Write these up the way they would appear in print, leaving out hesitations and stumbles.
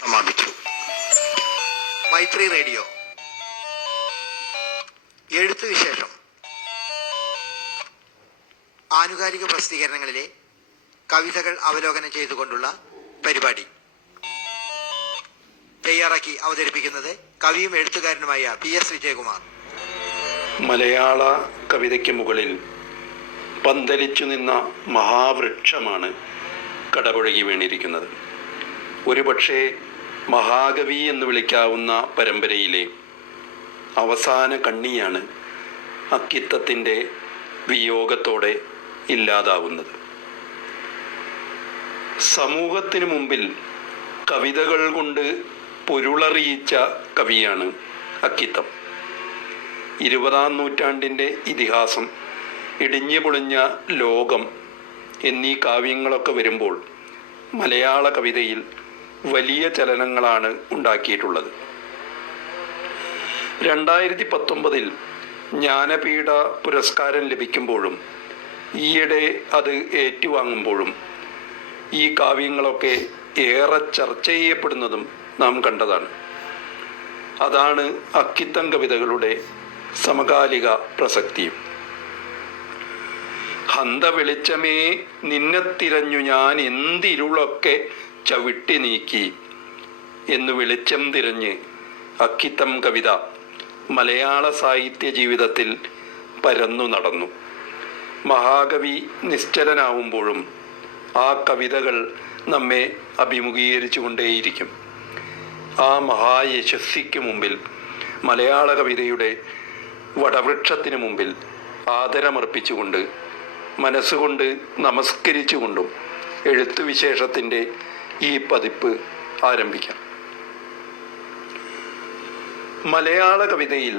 സമാപിച്ചു. മൈത്രി റേഡിയോ എഴുത്തുവിശേഷം ആനുകാലിക പ്രസിദ്ധീകരണങ്ങളിലെ കവിതകൾ അവലോകനം ചെയ്തുകൊണ്ടുള്ള പരിപാടി തയ്യാറാക്കി അവതരിപ്പിക്കുന്നത് കവിയും എഴുത്തുകാരനുമായ PS വിജയകുമാർ. മലയാള കവിതയ്ക്ക് മുകളിൽ പന്തലിച്ചു നിന്ന മഹാവൃക്ഷമാണ് കടപുഴകി വീണിരിക്കുന്നത്. ഒരുപക്ഷെ മഹാകവി എന്ന് വിളിക്കാവുന്ന പരമ്പരയിലെ അവസാന കണ്ണിയാണ് അക്കിത്തത്തിൻ്റെ വിയോഗത്തോടെ ഇല്ലാതാവുന്നത്. സമൂഹത്തിന് മുമ്പിൽ കവിതകൾ കൊണ്ട് പൊരുളറിയിച്ച കവിയാണ് അക്കിത്തം. 20-ാം നൂറ്റാണ്ടിൻ്റെ ഇതിഹാസം, ഇടിഞ്ഞു പൊളിഞ്ഞ ലോകം എന്നീ കാവ്യങ്ങളൊക്കെ വരുമ്പോൾ മലയാള കവിതയിൽ വലിയ ചലനങ്ങളാണ് ഉണ്ടാക്കിയിട്ടുള്ളത്. 2019 ജ്ഞാനപീഠ പുരസ്കാരം ലഭിക്കുമ്പോഴും ഈയിടെ അത് ഏറ്റുവാങ്ങുമ്പോഴും ഈ കാവ്യങ്ങളൊക്കെ ഏറെ ചർച്ച ചെയ്യപ്പെടുന്നതും നാം കണ്ടതാണ്. അതാണ് അക്കിത്തം കവിതകളുടെ സമകാലിക പ്രസക്തിയും. ഹന്ത വെളിച്ചമേ നിന്നെ തിരഞ്ഞു ഞാൻ എന്തിരുളൊക്കെ ചവിട്ടി നീക്കി എന്ന് വെളിച്ചം തിരഞ്ഞ് അക്കിത്തം കവിത മലയാള സാഹിത്യ ജീവിതത്തിൽ പരന്നു നടന്നു. മഹാകവി നിശ്ചലനാവുമ്പോഴും ആ കവിതകൾ നമ്മെ അഭിമുഖീകരിച്ചു കൊണ്ടേയിരിക്കും. ആ മഹായശസ്വിക്ക് മുമ്പിൽ, മലയാള കവിതയുടെ വടവൃക്ഷത്തിന് മുമ്പിൽ ആദരമർപ്പിച്ചുകൊണ്ട്, മനസ്സുകൊണ്ട് നമസ്കരിച്ചുകൊണ്ടും എഴുത്തുവിശേഷത്തിൻ്റെ ഈ പതിപ്പ് ആരംഭിക്കാം. മലയാള കവിതയിൽ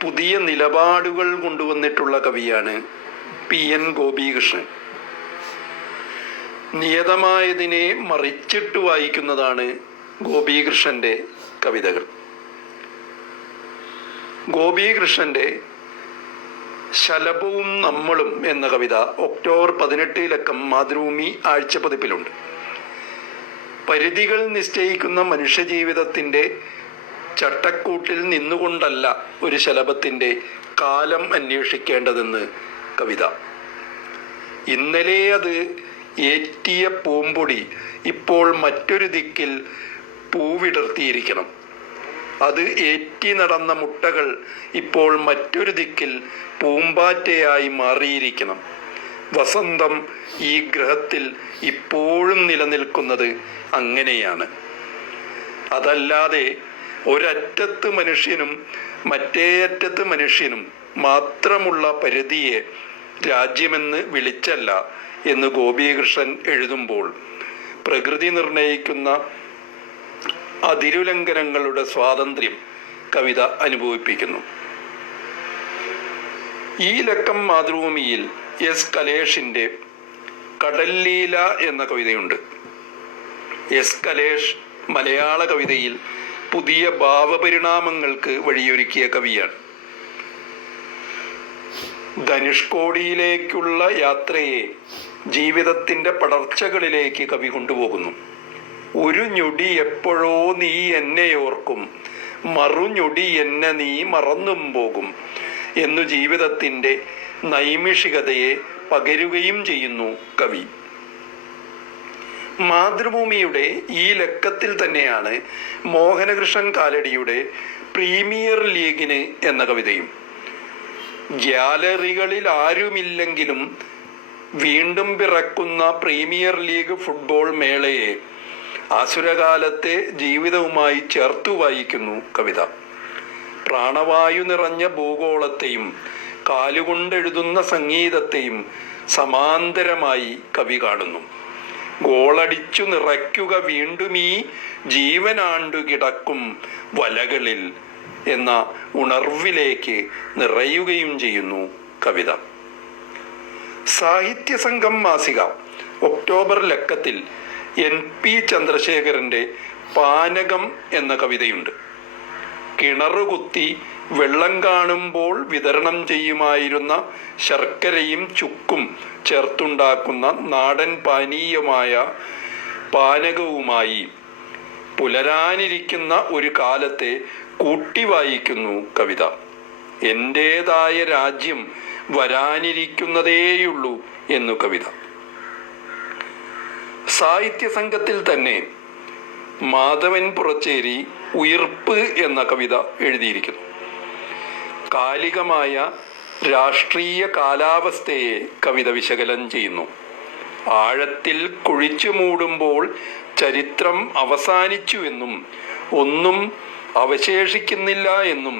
പുതിയ നിലപാടുകൾ കൊണ്ടുവന്നിട്ടുള്ള കവിയാണ് PN ഗോപികൃഷ്ണൻ. നിയതമായതിനെ മറിച്ചിട്ട് വായിക്കുന്നതാണ് ഗോപികൃഷ്ണൻ്റെ കവിതകൾ. ഗോപികൃഷ്ണൻ്റെ ശലഭവും നമ്മളും എന്ന കവിത ഒക്ടോബർ 18 മാതൃഭൂമി ആഴ്ചപ്പതിപ്പിലുണ്ട്. പരിധികൾ നിശ്ചയിക്കുന്ന മനുഷ്യജീവിതത്തിൻ്റെ ചട്ടക്കൂട്ടിൽ നിന്നുകൊണ്ടല്ല ഒരു ശലഭത്തിൻ്റെ കാലം അന്വേഷിക്കേണ്ടതെന്ന് കവിത. ഇന്നലെ അത് ഏറ്റിയ പൂമ്പൊടി ഇപ്പോൾ മറ്റൊരു ദിക്കിൽ പൂവിടർത്തിയിരിക്കണം. അത് ഏറ്റി നടന്ന മുട്ടകൾ ഇപ്പോൾ മറ്റൊരു ദിക്കിൽ പൂമ്പാറ്റയായി മാറിയിരിക്കണം. വസന്തം ഈ ഗ്രഹത്തിൽ ഇപ്പോഴും നിലനിൽക്കുന്നത് അങ്ങനെയാണ്. അതല്ലാതെ ഒരറ്റത്ത് മനുഷ്യനും മറ്റേ അറ്റത്ത് മനുഷ്യനും മാത്രമുള്ള പരിധിയെ രാജ്യമെന്ന് വിളിച്ചല്ല എന്ന് ഗോപികൃഷ്ണൻ എഴുതുമ്പോൾ പ്രകൃതി നിർണയിക്കുന്ന അതിരുലംഘനങ്ങളുടെ സ്വാതന്ത്ര്യം കവിത അനുഭവിപ്പിക്കുന്നു. ഈ ലക്കം മാതൃഭൂമിയിൽ S കലേഷിൻ്റെ കടല്ലീല എന്ന കവിതയുണ്ട്. S കലേഷ് മലയാള കവിതയിൽ പുതിയ ഭാവപരിണാമങ്ങൾക്ക് വഴിയൊരുക്കിയ കവിയാണ്. ധനുഷ്കോടിയിലേക്കുള്ള യാത്രയെ ജീവിതത്തിൻ്റെ പടർച്ചകളിലേക്ക് കവി കൊണ്ടുപോകുന്നു. ഒരു ഞൊടി എപ്പോഴോ നീ എന്നെ ഓർക്കും, മറുഞൊടി എന്നെ നീ മറന്നും പോകും എന്നു ജീവിതത്തിൻ്റെ നൈമിഷികതയെ പകരുകയും ചെയ്യുന്നു കവി. മാതൃഭൂമിയുടെ ഈ ലക്കത്തിൽ തന്നെയാണ് മോഹനകൃഷ്ണൻ കാലടിയുടെ പ്രീമിയർ ലീഗിന് എന്ന കവിതയും. ഗ്യാലറികളിൽ ആരുമില്ലെങ്കിലും വീണ്ടും പിറക്കുന്ന പ്രീമിയർ ലീഗ് ഫുട്ബോൾ മേളയെ ആസുരകാലത്തെ ജീവിതവുമായി ചേർത്തു വായിക്കുന്നു കവിത. പ്രാണവായു നിറഞ്ഞ ഭൂഗോളത്തെയും കാലുകൊണ്ടെഴുതുന്ന സംഗീതത്തെയും സമാന്തരമായി കവി കാണുന്നു. ഗോളടിച്ചു നിറയ്ക്കുക വീണ്ടും ഈ ജീവനാണ്ടു കിടക്കും വലകളിൽ എന്ന ഉണർവിലേക്ക് നിറയുകയും ചെയ്യുന്നു കവിത. സാഹിത്യസംഘം മാസിക ഒക്ടോബർ ലക്കത്തിൽ NP ചന്ദ്രശേഖരൻ്റെ പാനകം എന്ന കവിതയുണ്ട്. കിണറുകുത്തി വെള്ളം കാണുമ്പോൾ വിതരണം ചെയ്യുമായിരുന്ന ശർക്കരയും ചുക്കും ചേർത്തുണ്ടാക്കുന്ന നാടൻ പാനീയമായ പാനകവുമായി പുലരാനിരിക്കുന്ന ഒരു കാലത്തെ കൂട്ടി വായിക്കുന്നു കവിത. എൻ്റേതായ രാജ്യം വരാനിരിക്കുന്നതേയുള്ളൂ എന്നു കവിത. സാഹിത്യ സംഘത്തിൽ തന്നെ മാധവൻ പുറച്ചേരി ഉയിർപ്പ് എന്ന കവിത എഴുതിയിരിക്കുന്നു. കാലികമായ രാഷ്ട്രീയ കാലാവസ്ഥയെ കവിത വിശകലനം ചെയ്യുന്നു. ആഴത്തിൽ കുഴിച്ചു മൂടുമ്പോൾ ചരിത്രം അവസാനിച്ചുവെന്നും ഒന്നും അവശേഷിക്കുന്നില്ല എന്നും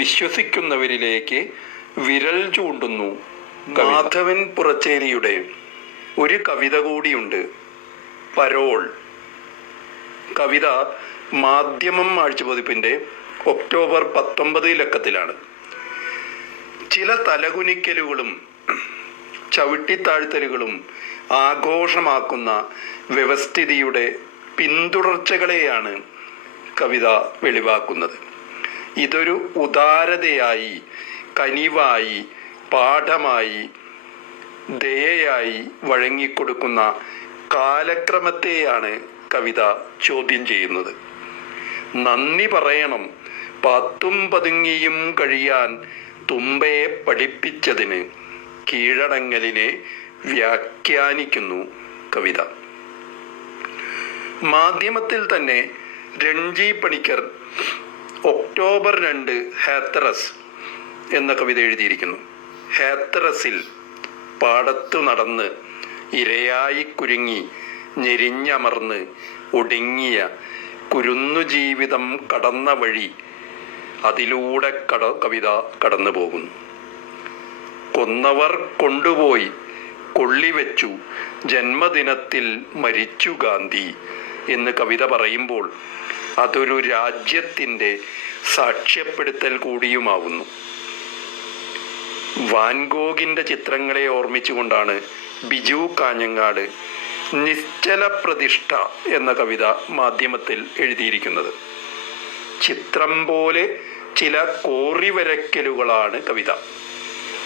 വിശ്വസിക്കുന്നവരിലേക്ക് വിരൽ ചൂണ്ടുന്നു. മാധവൻ പുറച്ചേരിയുടെ ഒരു കവിത കൂടിയുണ്ട്, പരോൾ. കവിത മാധ്യമം ആഴ്ചപതിപ്പിൻ്റെ ഒക്ടോബർ 19 ലക്കത്തിലാണ്. ചില തലകുനിക്കലുകളും ചവിട്ടിത്താഴ്ത്തലുകളും ആഘോഷമാക്കുന്ന വ്യവസ്ഥിതിയുടെ പിന്തുടർച്ചകളെയാണ് കവിത വെളിവാക്കുന്നത്. ഇതൊരു ഉദാരതയായി, കനിവായി, പാഠമായി, ദയയായി വഴങ്ങിക്കൊടുക്കുന്ന കാലക്രമത്തെയാണ് കവിത ചോദ്യം ചെയ്യുന്നത്. നന്ദി പറയണം പാത്തും പതുങ്ങിയും കഴിയാൻ തുമ്പയെ പഠിപ്പിച്ചതിന് കീഴടങ്ങലിനെ വ്യാഖ്യാനിക്കുന്നു കവിത. മാധ്യമത്തിൽ തന്നെ രൺജി പണിക്കർ ഒക്ടോബർ 2 ഹാത്തറസ് എന്ന കവിത എഴുതിയിരിക്കുന്നു. ഹാത്തറസിൽ പാടത്തു നടന്ന് ഇരയായി കുരുങ്ങി ഞെരിഞ്ഞമർന്ന് ഒടുങ്ങിയ കുരുന്നു ജീവിതം കടന്ന വഴി അതിലൂടെ കവിത കടന്നു പോകുന്നു. കൊന്നവർ കൊണ്ടുപോയി കൊള്ളിവെച്ചു ജന്മദിനത്തിൽ മരിച്ചു ഗാന്ധി എന്ന് കവിത പറയുമ്പോൾ അതൊരു രാജ്യത്തിൻ്റെ സാക്ഷ്യപ്പെടുത്തൽ കൂടിയുമാവുന്നു. വാൻഗോഗിൻ്റെ ചിത്രങ്ങളെ ഓർമ്മിച്ചുകൊണ്ടാണ് ബിജു കാഞ്ഞങ്ങാട് നിശ്ചല പ്രതിഷ്ഠ എന്ന കവിത മാധ്യമത്തിൽ എഴുതിയിരിക്കുന്നത്. ചിത്രം പോലെ ചില കോറിവരയ്ക്കലുകളാണ് കവിത.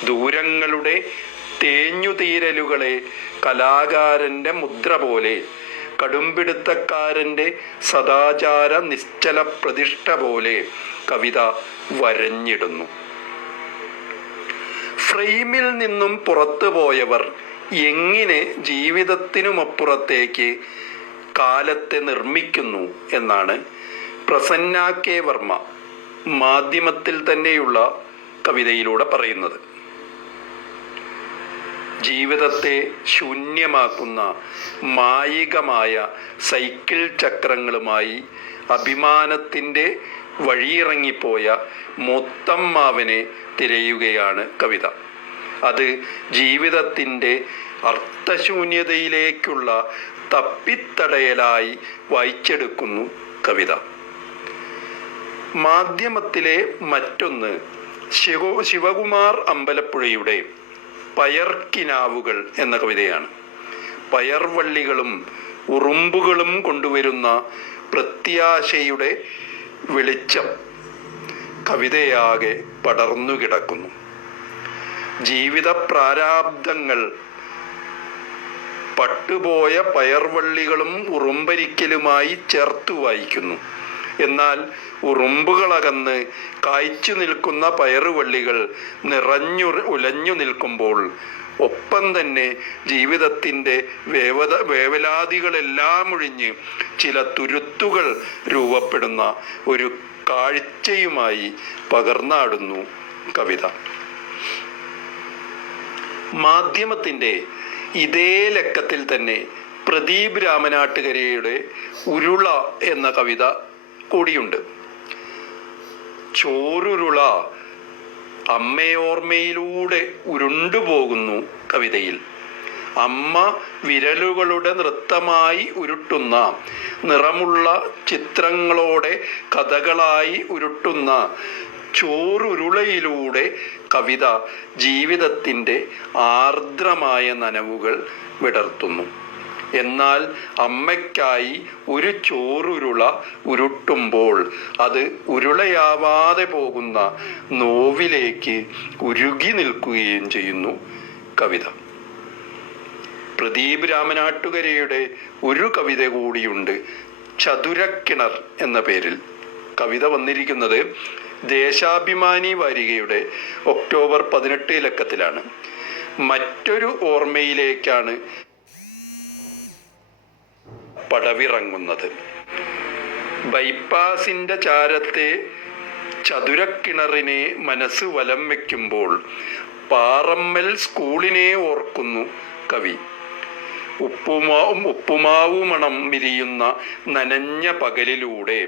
ദൂരങ്ങളുടെ തേഞ്ഞുതീരലുകളെ കലാകാരൻ്റെ മുദ്ര പോലെ, കടുംപിടുത്തക്കാരൻ്റെ സദാചാര നിശ്ചല പ്രതിഷ്ഠ പോലെ കവിത വരഞ്ഞിടുന്നു. ഫ്രെയിമിൽ നിന്നും പുറത്തു പോയവർ എങ്ങനെ ജീവിതത്തിനുമപ്പുറത്തേക്ക് കാലത്തെ നിർമ്മിക്കുന്നു എന്നാണ് പ്രസന്ന കെ വർമ്മ മാധ്യമത്തിൽ തന്നെയുള്ള കവിതയിലൂടെ പറയുന്നത്. ജീവിതത്തെ ശൂന്യമാക്കുന്ന മായികമായ സൈക്കിൾ ചക്രങ്ങളുമായി അഭിമാനത്തിൻ്റെ വഴിയിറങ്ങിപ്പോയ മൊത്തമ്മാവനെ തിരയുകയാണ് കവിത. അത് ജീവിതത്തിൻ്റെ അർത്ഥശൂന്യതയിലേക്കുള്ള തപ്പിത്തടയലായി വായിച്ചെടുക്കുന്നു കവിത. മാധ്യമത്തിലെ മറ്റൊന്ന് ശിവകുമാർ അമ്പലപ്പുഴയുടെ പയർക്കിനാവുകൾ എന്ന കവിതയാണ്. പയർവള്ളികളും ഉറുമ്പുകളും കൊണ്ടുവരുന്ന പ്രത്യാശയുടെ വെളിച്ചം കവിതയാകെ പടർന്നു കിടക്കുന്നു. ജീവിത പ്രാരാബ്ദങ്ങൾ പട്ടുപോയ പയർവള്ളികളും ഉറുമ്പരിക്കലുമായി ചേർത്തു വായിക്കുന്നു. എന്നാൽ ഉറുമ്പുകളകന്ന് കായ്ച്ചു നിൽക്കുന്ന പയറുവള്ളികൾ ഉലഞ്ഞു നിൽക്കുമ്പോൾ ഒപ്പം തന്നെ ജീവിതത്തിൻ്റെ വേവലാതികളെല്ലാം ഒഴിഞ്ഞ് ചില തുരുത്തുകൾ രൂപപ്പെടുന്ന ഒരു കാഴ്ചയുമായി പകർന്നാടുന്നു കവിത. മാധ്യമത്തിൻ്റെ ഇതേ ലക്കത്തിൽ തന്നെ പ്രദീപ് രാമനാട്ടുകരയുടെ ഉരുള എന്ന കവിത കൂടിയുണ്ട്. ചോറുരുള അമ്മയോർമ്മയിലൂടെ ഉരുണ്ടുപോകുന്നു കവിതയിൽ. അമ്മ വിരലുകളുടെ നൃത്തമായി ഉരുട്ടുന്ന, നിറമുള്ള ചിത്രങ്ങളോടെ കഥകളായി ഉരുട്ടുന്ന ചോറുരുളയിലൂടെ കവിത ജീവിതത്തിൻ്റെ ആർദ്രമായ നനവുകൾ വിടർത്തുന്നു. എന്നാൽ അമ്മയ്ക്കായി ഒരു ചോറുരുള ഉരുട്ടുമ്പോൾ അത് ഉരുളയാവാതെ പോകുന്ന നോവിലേക്ക് ഉരുകി നിൽക്കുകയും ചെയ്യുന്നു കവിത. പ്രദീപ് രാമനാട്ടുകരയുടെ ഒരു കവിത കൂടിയുണ്ട്, ചതുരക്കിണർ എന്ന പേരിൽ. കവിത വന്നിരിക്കുന്നത് ദേശാഭിമാനി വാരികയുടെ ഒക്ടോബർ 18 ലക്കത്തിലാണ്. മറ്റൊരു ഓർമ്മയിലേക്കാണ് പടവിറങ്ങുന്നത്. ബൈപ്പാസിൻ്റെ ചാരത്തെ ചതുരക്കിണറിനെ മനസ്സ് വലം വയ്ക്കുമ്പോൾ പാറമ്മൽ സ്കൂളിനെ ഓർക്കുന്നു കവി. ഉപ്പുമാവു മണം വിരിയുന്ന നനഞ്ഞ പകലിലൂടെ,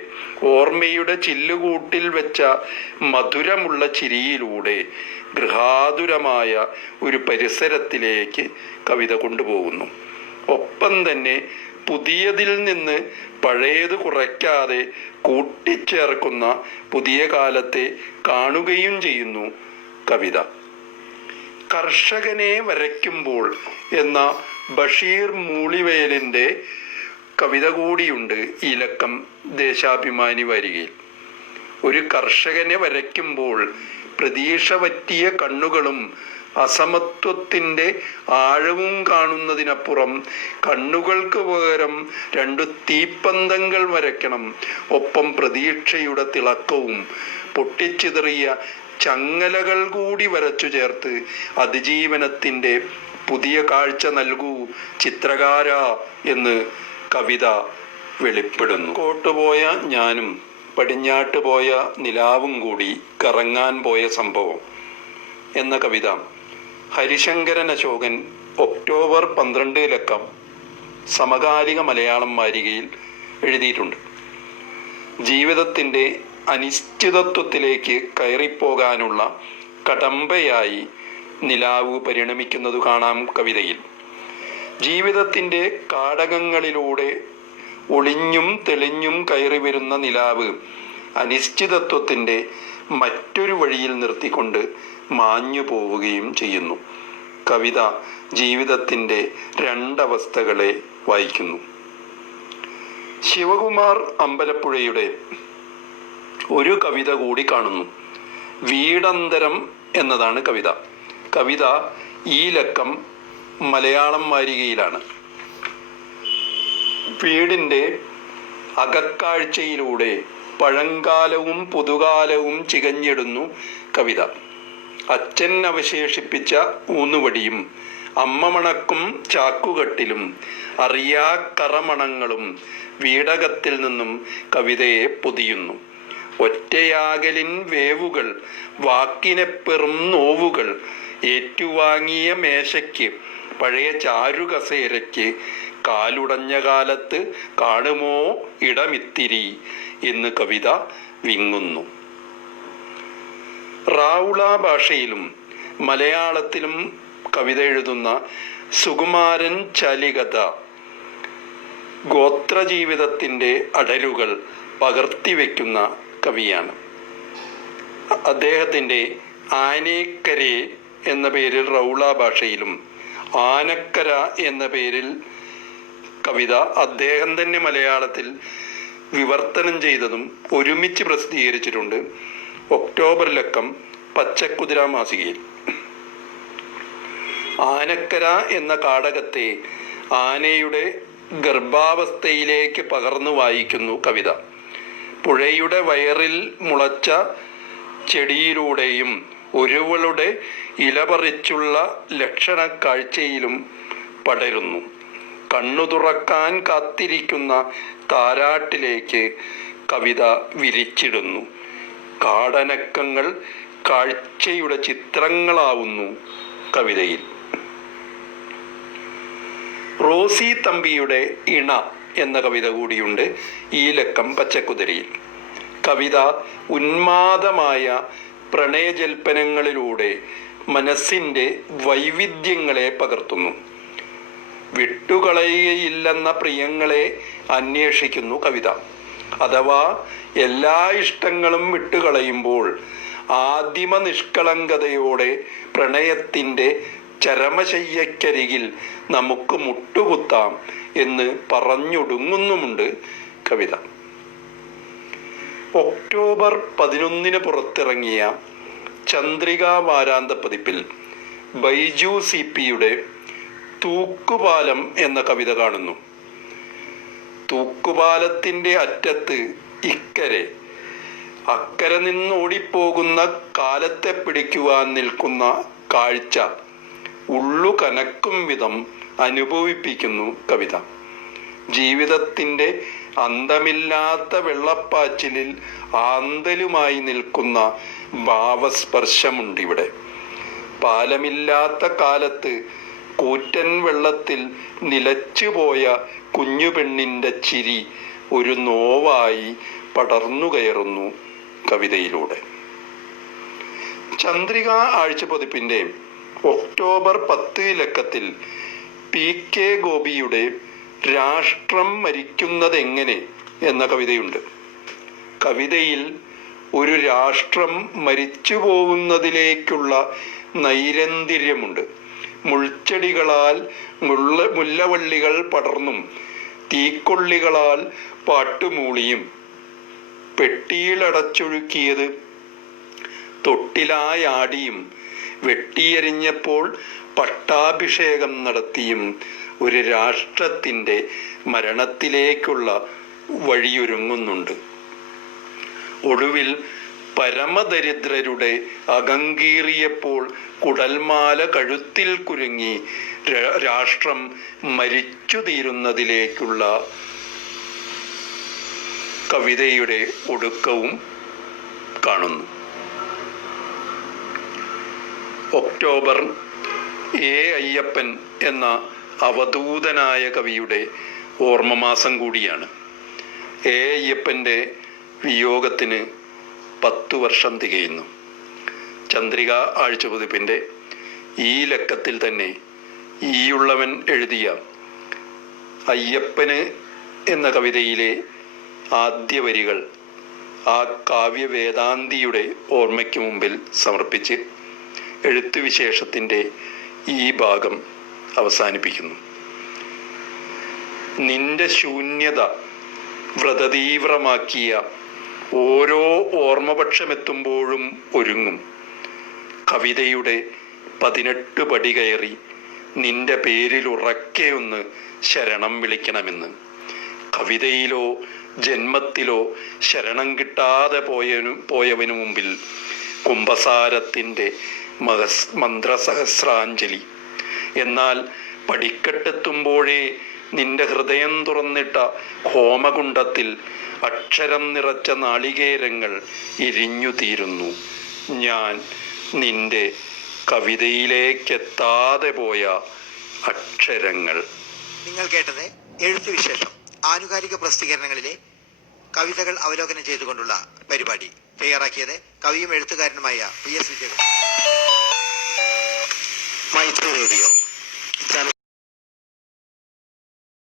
ഓർമ്മയുടെ ചില്ലുകൂട്ടിൽ വെച്ച മധുരമുള്ള ചിരിയിലൂടെ ഗൃഹാതുരമായ ഒരു പരിസരത്തിലേക്ക് കവിത കൊണ്ടുപോകുന്നു. ഒപ്പം തന്നെ പുതിയതിൽ നിന്ന് പഴയത് കുറയ്ക്കാതെ കൂട്ടിച്ചേർക്കുന്ന പുതിയ കാലത്തെ കാണുകയും ചെയ്യുന്നു കവിത. കർഷകനെ വരയ്ക്കുമ്പോൾ എന്ന ബഷീർ മൂളിവയലിൻ്റെ കവിത കൂടിയുണ്ട് ഈ ലക്കം ദേശാഭിമാനി വാരികയിൽ. ഒരു കർഷകനെ വരയ്ക്കുമ്പോൾ പ്രതീക്ഷ പറ്റിയ കണ്ണുകളും അസമത്വത്തിൻ്റെ ആഴവും കാണുന്നതിനപ്പുറം കണ്ണുകൾക്ക് പകരം 2 തീപ്പന്തങ്ങൾ വരയ്ക്കണം. ഒപ്പം പ്രതീക്ഷയുടെ തിളക്കവും പൊട്ടിച്ചിതറിയ ചങ്ങലകൾ കൂടി വരച്ചു ചേർത്ത് അതിജീവനത്തിൻ്റെ പുതിയ കാഴ്ച നൽകൂ ചിത്രകാര എന്ന് കവിത വെളിപ്പെടുന്നു. കോട്ടുപോയ ഞാനും പടിഞ്ഞാട്ട് പോയ നിലാവും കൂടി കറങ്ങാൻ പോയ സംഭവം എന്ന കവിത ഹരിശങ്കരൻ അശോകൻ ഒക്ടോബർ 12 ലക്കം സമകാലിക മലയാളം വാരികയിൽ എഴുതിയിട്ടുണ്ട്. ജീവിതത്തിൻ്റെ അനിശ്ചിതത്വത്തിലേക്ക് കയറിപ്പോകാനുള്ള കടമ്പയായി നിലാവ് പരിണമിക്കുന്നത് കാണാം കവിതയിൽ. ജീവിതത്തിൻ്റെ കാടകങ്ങളിലൂടെ ഒളിഞ്ഞും തെളിഞ്ഞും കയറി വരുന്ന നിലാവ് അനിശ്ചിതത്വത്തിൻ്റെ മറ്റൊരു വഴിയിൽ നിർത്തിക്കൊണ്ട് മാഞ്ഞു പോവുകയും ചെയ്യുന്നു. കവിത ജീവിതത്തിൻ്റെ 2 അവസ്ഥകളെ വായിക്കുന്നു. ശിവകുമാർ അമ്പലപ്പുഴയുടെ ഒരു കവിത കൂടി കാണുന്നു. വീടന്തരം എന്നതാണ് കവിത. കവിത ഈ ലക്കം മലയാളം വാരികയിലാണ്. വീടിൻ്റെ അകക്കാഴ്ചയിലൂടെ പഴങ്കാലവും പുതുകാലവും ചികഞ്ഞിടുന്നു കവിത. അച്ഛൻ അവശേഷിപ്പിച്ച ഊന്നുവടിയും അമ്മ മണക്കും ചാക്കുകട്ടിലും അറിയാ കറമണങ്ങളും വീടകത്തിൽ നിന്നും കവിതയെ പൊതിയുന്നു. ഒറ്റയാകലിൻ വേവുകൾ, വാക്കിനെപ്പെറും നോവുകൾ, ഏറ്റുവാങ്ങിയ മേശയ്ക്ക്, പഴയ ചാരുകസേരയ്ക്ക്, കാലുടഞ്ഞ കാലത്ത് കാണുമോ ഇടമിത്തിരി എന്ന് കവിത വിങ്ങുന്നു. റാവുള ഭാഷയിലും മലയാളത്തിലും കവിത എഴുതുന്ന സുകുമാരൻ ചാലികത ഗോത്രജീവിതത്തിൻ്റെ അടരുകൾ പകർത്തിവെക്കുന്ന കവിയാണ്. അദ്ദേഹത്തിൻ്റെ ആനേക്കരെ എന്ന പേരിൽ റൗള ഭാഷയിലും ആനക്കര എന്ന പേരിൽ കവിത അദ്ദേഹം തന്നെ മലയാളത്തിൽ വിവർത്തനം ചെയ്തതും ഒരുമിച്ച് പ്രസിദ്ധീകരിച്ചിട്ടുണ്ട് ഒക്ടോബർ ലക്കം പച്ചക്കുതിര മാസികയിൽ. ആനക്കര എന്ന കാടകത്തെ ആനയുടെ ഗർഭാവസ്ഥയിലേക്ക് പകർന്നു വായിക്കുന്നു കവിത. പുഴയുടെ വയറിൽ മുളച്ച ചെടിയിലൂടെയും ഒരുവളുടെ ഇലപറിച്ചുള്ള ലക്ഷണ കാഴ്ചയിലും പടരുന്നു. കണ്ണു തുറക്കാൻ കാത്തിരിക്കുന്ന താരാട്ടിലേക്ക് കവിത വിരിച്ചിടുന്നു. കാടനക്കങ്ങൾ കാഴ്ചയുടെ ചിത്രങ്ങളാവുന്നു കവിതയിൽ. റോസി തമ്പിയുടെ ഇണ എന്ന കവിത കൂടിയുണ്ട് ഈ ലക്കം പച്ചക്കുതിരയിൽ. കവിത ഉന്മാദമായ പ്രണയജൽപ്പനങ്ങളിലൂടെ മനസ്സിൻ്റെ വൈവിധ്യങ്ങളെ പകർത്തുന്നു. വിട്ടുകളയുകയില്ലെന്ന പ്രിയങ്ങളെ അന്വേഷിക്കുന്നു കവിത. അഥവാ എല്ലാ ഇഷ്ടങ്ങളും വിട്ടുകളയുമ്പോൾ ആദിമ നിഷ്കളങ്കതയോടെ പ്രണയത്തിൻ്റെ ചരമശയ്യക്കരികിൽ നമുക്ക് മുട്ടുകുത്താം എന്ന് പറഞ്ഞൊടുങ്ങുന്നുമുണ്ട് കവിത. ഒക്ടോബർ 11 പുറത്തിറങ്ങിയ ചന്ദ്രിക വാരാന്ത പതിപ്പിൽ ബൈജു CP യുടെ തൂക്കുപാലം എന്ന കവിത കാണുന്നു. തൂക്കുപാലത്തിൻ്റെ അറ്റത്ത് ഇക്കരെ അക്കരെ നിന്നോടിപ്പോകുന്ന കാലത്തെ പിടിക്കുവാൻ നിൽക്കുന്ന കാഴ്ച ഉള്ളു കനക്കും വിധം അനുഭവിപ്പിക്കുന്നു കവിത. ജീവിതത്തിൻ്റെ അന്തമില്ലാത്ത വെള്ളപ്പാച്ചിലിൽ ആന്തലുമായി നിൽക്കുന്ന ഭാവസ്പർശമുണ്ടിവിടെ. പാലമില്ലാത്ത കാലത്ത് കൂറ്റൻ വെള്ളത്തിൽ നിലച്ചുപോയ കുഞ്ഞുപെണ്ണിൻ്റെ ചിരി ഒരു നോവായി പടർന്നു കയറുന്നു കവിതയിലൂടെ. ചന്ദ്രിക ആഴ്ചപ്പതിപ്പിൻ്റെ ഒക്ടോബർ 10 ലക്കത്തിൽ PK ഗോപിയുടെ രാഷ്ട്രം മരിക്കുന്നതെങ്ങനെ എന്ന കവിതയുണ്ട്. കവിതയിൽ ഒരു രാഷ്ട്രം മരിച്ചു പോകുന്നതിലേക്കുള്ള നൈരന്തര്യമുണ്ട്. മുൾച്ചെടികളാൽ മുല്ലവള്ളികൾ പടർന്നും തീക്കൊള്ളികളാൽ പാട്ടുമൂളിയും പെട്ടിയിലടച്ചൊഴുക്കിയത് തൊട്ടിലായാടിയും വെട്ടിയെറിഞ്ഞപ്പോൾ പട്ടാഭിഷേകം നടത്തിയും ഒരു രാഷ്ട്രത്തിൻ്റെ മരണത്തിലേക്കുള്ള വഴിയൊരുങ്ങുന്നുണ്ട്. ഒടുവിൽ പരമദരിദ്രരുടെ അകങ്കീറിയപ്പോൾ കുടൽമാല കഴുത്തിൽ കുരുങ്ങി രാഷ്ട്രം മരിച്ചു തീരുന്നതിലേക്കുള്ള കവിതയുടെ ഒടുക്കവും കാണുന്നു. ഒക്ടോബർ അയ്യപ്പൻ എന്ന അവധൂതനായ കവിയുടെ ഓർമ്മമാസം കൂടിയാണ്. അയ്യപ്പൻ്റെ വിയോഗത്തിന് 10 വർഷം തികയുന്നു. ചന്ദ്രിക ആഴ്ചപ്പതിപ്പിൻ്റെ ഈ ലക്കത്തിൽ തന്നെ ഈയുള്ളവൻ എഴുതിയ അയ്യപ്പന് എന്ന കവിതയിലെ ആദ്യ വരികൾ ആ കാവ്യവേദാന്തിയുടെ ഓർമ്മയ്ക്ക് മുമ്പിൽ സമർപ്പിച്ച് എഴുത്തുവിശേഷത്തിൻ്റെ ഈ ഭാഗം അവസാനിപ്പിക്കുന്നു. നിന്റെ ശൂന്യത വ്രതതീവ്രമാക്കിയ ഓരോ ഓർമ്മപക്ഷമെത്തുമ്പോഴും ഒരുങ്ങും. കവിതയുടെ 18 പടി കയറി നിന്റെ പേരിൽ ഉറക്കെയൊന്ന് ശരണം വിളിക്കണമെന്ന്. കവിതയിലോ ജന്മത്തിലോ ശരണം കിട്ടാതെ പോയവനു മുമ്പിൽ കുംഭസാരത്തിൻ്റെ മന്ത്രസഹസ്രാഞ്ജലി. എന്നാൽ പടിക്കെട്ടെത്തുമ്പോഴേ നിന്റെ ഹൃദയം തുറന്നിട്ട ഹോമകുണ്ഡത്തിൽ അക്ഷരം നിറച്ച നാളികേരങ്ങൾ എരിഞ്ഞു തീരുന്നു. ഞാൻ നിന്റെ കവിതയിലേക്കെത്താതെ പോയ അക്ഷരങ്ങൾ. നിങ്ങൾ കേട്ടത് എഴുത്തുവിശേഷം, ആനുകാലിക പ്രസിദ്ധീകരണങ്ങളിലെ കവിതകൾ അവലോകനം ചെയ്തുകൊണ്ടുള്ള പരിപാടി. തയ്യാറാക്കിയത് കവിയും എഴുത്തുകാരനുമായ PS വിജയകുമാർ. മൈത്രി റേഡിയോ.